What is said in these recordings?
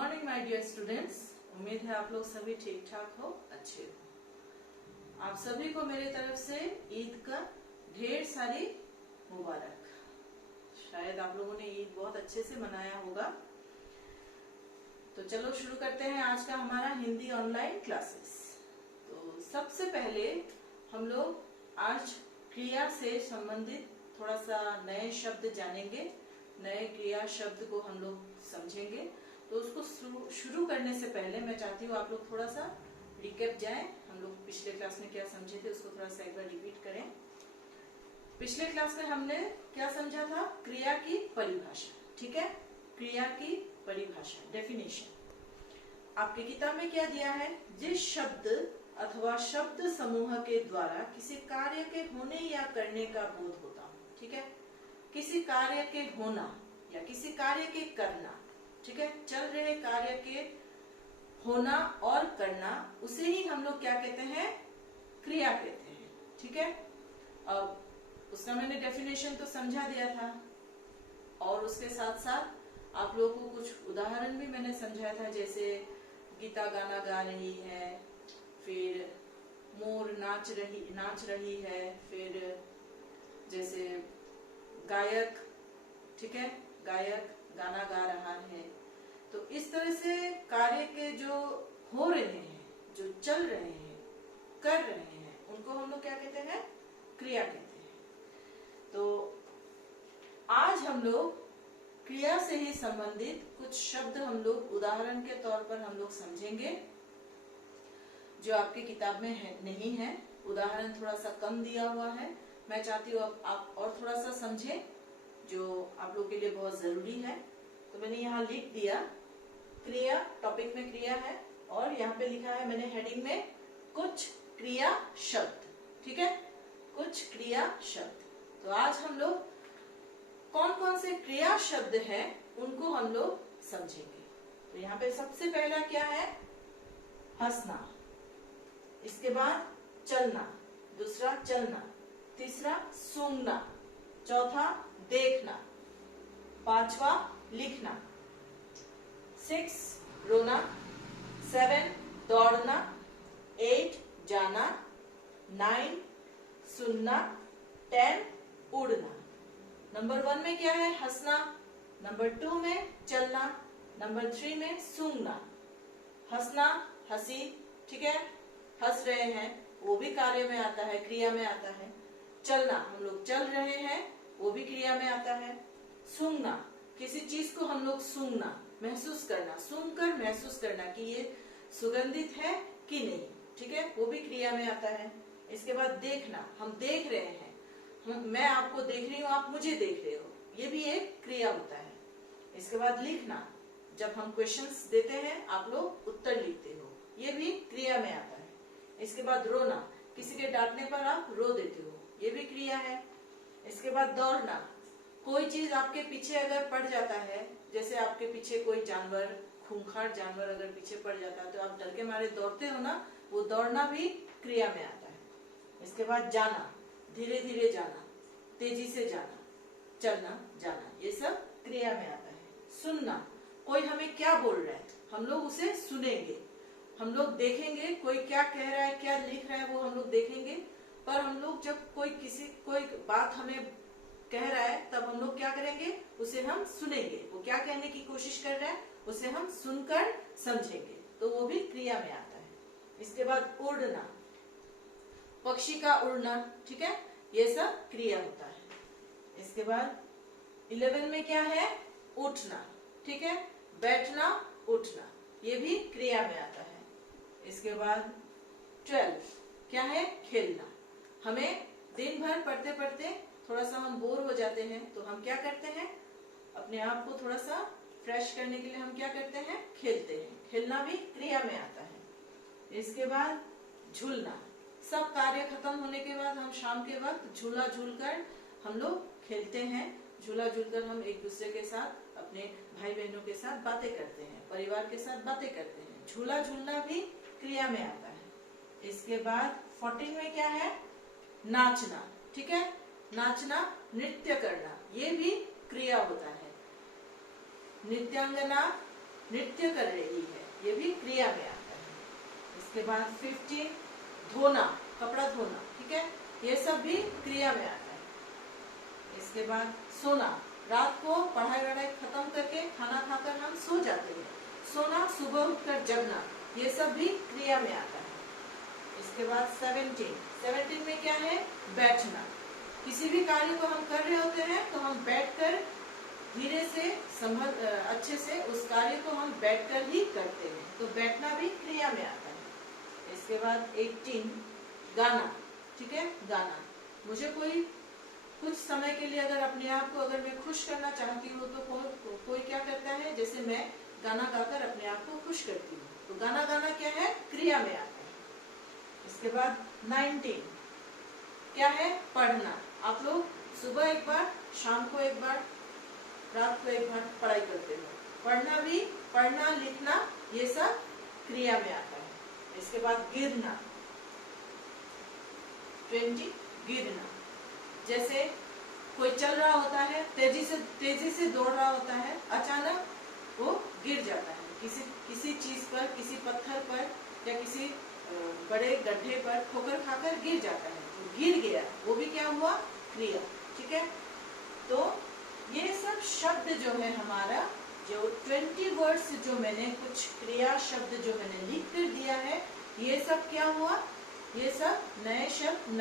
Morning my dear students. उम्मीद है आप लोग सभी ठीक ठाक हो, अच्छे हो। आप सभी को मेरी तरफ से ईद का ढेर सारी मुबारक। शायद आप लोगों ने ईद बहुत अच्छे से मनाया होगा। तो चलो शुरू करते हैं आज का हमारा हिंदी ऑनलाइन क्लासेस। तो सबसे पहले हम लोग आज क्रिया से संबंधित थोड़ा सा नए शब्द जानेंगे, नए क्रिया शब्द को हम लोग समझेंगे। तो उसको शुरू करने से पहले मैं चाहती हूँ आप लोग थोड़ा सा रिकैप जाएं। हम लोग पिछले क्लास में क्या समझे थे उसको थोड़ा सा एक बार रिपीट करें। पिछले क्लास में हमने क्या समझा था? क्रिया की परिभाषा। ठीक है, क्रिया की परिभाषा, डेफिनेशन। आपकी किताब में क्या दिया है? जिस शब्द अथवा शब्द समूह के द्वारा किसी कार्य के होने या करने का बोध होता हो। ठीक है, किसी कार्य के होना या किसी कार्य के करना। ठीक है, चल रहे कार्य के होना और करना, उसे ही हम लोग क्या कहते हैं? क्रिया कहते हैं। ठीक है, अब उसका मैंने डेफिनेशन तो समझा दिया था और उसके साथ साथ आप लोगों को कुछ उदाहरण भी मैंने समझाया था। जैसे गीता गाना गा रही है, फिर मोर नाच रही है, फिर जैसे गायक, ठीक है, गायक गाना गा रहा है। तो इस तरह से कार्य के जो हो रहे हैं, जो चल रहे हैं, कर रहे हैं, उनको हम लोग क्या कहते हैं? क्रिया कहते हैं। तो आज हम लोग क्रिया से ही संबंधित कुछ शब्द हम लोग उदाहरण के तौर पर हम लोग समझेंगे, जो आपकी किताब में है नहीं है। उदाहरण थोड़ा सा कम दिया हुआ है। मैं चाहती हूँ आप और थोड़ा सा समझें, जो आप लोग के लिए बहुत जरूरी है। तो मैंने यहाँ लिख दिया क्रिया, टॉपिक में क्रिया है और यहाँ पे लिखा है मैंने हेडिंग में कुछ क्रिया शब्द। ठीक है, कुछ क्रिया शब्द। तो आज हम लोग कौन कौन से क्रिया शब्द हैं उनको हम लोग समझेंगे। तो यहाँ पे सबसे पहला क्या है? हंसना। इसके बाद चलना, दूसरा चलना, तीसरा सूंघना, चौथा देखना, पांचवा लिखना, 6 रोना, 7 दौड़ना, 8 जाना, 9 सुनना, 10 उड़ना। नंबर 1 में क्या है? हंसना। नंबर 2 में चलना। नंबर 3 में सूंघना। हंसना, हंसी, ठीक है, हंस रहे हैं, वो भी कार्य में आता है, क्रिया में आता है। चलना, हम लोग चल रहे हैं, वो भी क्रिया में आता है। सूंघना, किसी चीज को हम लोग सूंघना, महसूस करना, सूंघ कर महसूस करना कि ये सुगंधित है कि नहीं। ठीक है, वो भी क्रिया में आता है। इसके बाद देखना, हम देख रहे हैं, मैं आपको देख रही हूँ, आप मुझे देख रहे हो, ये भी एक क्रिया होता है। इसके बाद लिखना, जब हम क्वेश्चंस देते हैं आप लोग उत्तर लिखते हो, ये भी क्रिया में आता है। इसके बाद रोना, किसी के डांटने पर आप रो देते हो, ये भी क्रिया है। इसके बाद दौड़ना, कोई चीज आपके पीछे अगर पड़ जाता है, जैसे आपके पीछे कोई जानवर, खूंखार जानवर अगर पीछे पड़ जाता है तो आप डर के मारे दौड़ते हो ना, वो दौड़ना भी क्रिया में आता है। इसके बाद जाना, धीरे धीरे जाना, तेजी से जाना, चलना, जाना, ये सब क्रिया में आता है। सुनना, कोई हमें क्या बोल रहा है, हम लोग उसे सुनेंगे, हम लोग देखेंगे कोई क्या कह रहा है, क्या लिख रहा है, वो हम लोग देखेंगे। पर हम लोग जब कोई बात हमें कह रहा है तब हम लोग क्या करेंगे? उसे हम सुनेंगे, वो क्या कहने की कोशिश कर रहा है उसे हम सुनकर समझेंगे, तो वो भी क्रिया में आता है। इसके बाद उड़ना, पक्षी का उड़ना, ठीक है, ये सब क्रिया होता है। इसके बाद 11 में क्या है? उठना, ठीक है, बैठना, उठना, ये भी क्रिया में आता है। इसके बाद 12 क्या है? खेलना। हमें दिन भर पढ़ते पढ़ते थोड़ा सा हम बोर हो जाते हैं, तो हम क्या करते हैं? अपने आप को थोड़ा सा फ्रेश करने के लिए हम क्या करते हैं? खेलते हैं। खेलना भी क्रिया में आता है। इसके बाद झूलना, सब कार्य खत्म होने के बाद हम शाम के वक्त झूला झूलकर हम लोग खेलते हैं। झूला झूलकर हम एक दूसरे के साथ, अपने भाई बहनों के साथ बातें करते हैं, परिवार के साथ बातें करते हैं। झूला झूलना भी क्रिया में आता है। इसके बाद 14 में क्या है? नाचना, ठीक है, नाचना, नृत्य करना, ये भी क्रिया होता है। नृत्यांगना, नृत्य कर रही है, ये भी क्रिया में आता है। इसके बाद 15 धोना, कपड़ा धोना, ठीक है, ये सब भी क्रिया में आता है। इसके बाद सोना, रात को पढ़ाई वढ़ाई खत्म करके खाना खाकर हम सो जाते हैं, सोना, सुबह उठकर जगना, ये सब भी क्रिया में आता है। इसके बाद 17 में क्या है, बैठना। किसी भी कार्य को हम कर रहे होते हैं तो हम बैठकर धीरे से अच्छे से उस कार्य को हम बैठकर ही करते हैं, तो बैठना भी क्रिया में आता है। इसके बाद 18 गाना, ठीक है, गाना। मुझे कुछ समय के लिए अगर अपने आप को अगर मैं खुश करना चाहती हूँ तो कोई क्या करता है, जैसे मैं गाना गाकर अपने आप को खुश करती हूँ, तो गाना गाना क्या है, क्रिया में आता है। इसके बाद 19 क्या है, पढ़ना। आप लोग सुबह एक बार, शाम को एक बार, रात को एक बार पढ़ाई करते हो, पढ़ना भी, पढ़ना लिखना ये सब क्रिया में आता है। इसके बाद गिरना, 20 गिरना। जैसे कोई चल रहा होता है, तेजी से दौड़ रहा होता है, अचानक वो गिर जाता है किसी चीज पर, किसी पत्थर पर या किसी बड़े गड्ढे पर ठोकर खाकर गिर जाता है, तो गिर गया, वो भी क्या हुआ, क्रिया, ठीक है। तो ये सब शब्द जो है हमारा, जो 20 वर्ड्स जो मैंने कुछ क्रिया शब्द जो मैंने लिख कर दिया है, ये सब क्या हुआ, ये सब नए शब्द,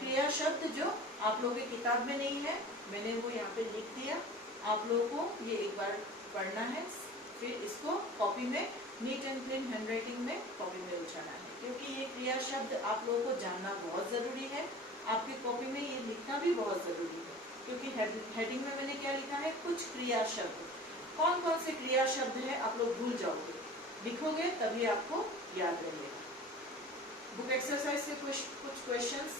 क्रिया शब्द जो आप लोगों की किताब में नहीं है, मैंने वो यहाँ पे लिख दिया। आप लोगों को ये एक बार पढ़ना है, फिर इसको कॉपी में नीट एंड क्लीन हैंडराइटिंग में कॉपी में उछालना है, क्योंकि ये क्रिया शब्द आप लोगों को जानना बहुत जरूरी है। आपकी कॉपी में ये लिखना भी बहुत जरूरी है, क्योंकि हेडिंग में मैंने क्या लिखा है, कुछ क्रिया शब्द। कौन कौन से क्रिया शब्द है आप लोग भूल जाओगे, लिखोगे तभी आपको याद रहेगा। बुक एक्सरसाइज से कुछ क्वेश्चंस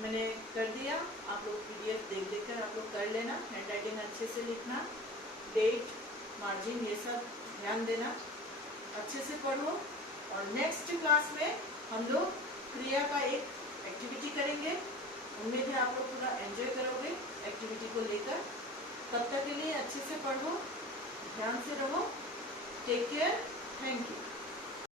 मैंने कर दिया, आप लोग पीडीएफ देख कर आप लोग कर लेना। हैंडराइटिंग अच्छे से लिखना, डेट, मार्जिन, ये सब ध्यान देना, अच्छे से पढ़ो। और नेक्स्ट क्लास में हम लोग क्रिया का एक एक्टिविटी करेंगे। उम्मीद है आप लोग पूरा एंजॉय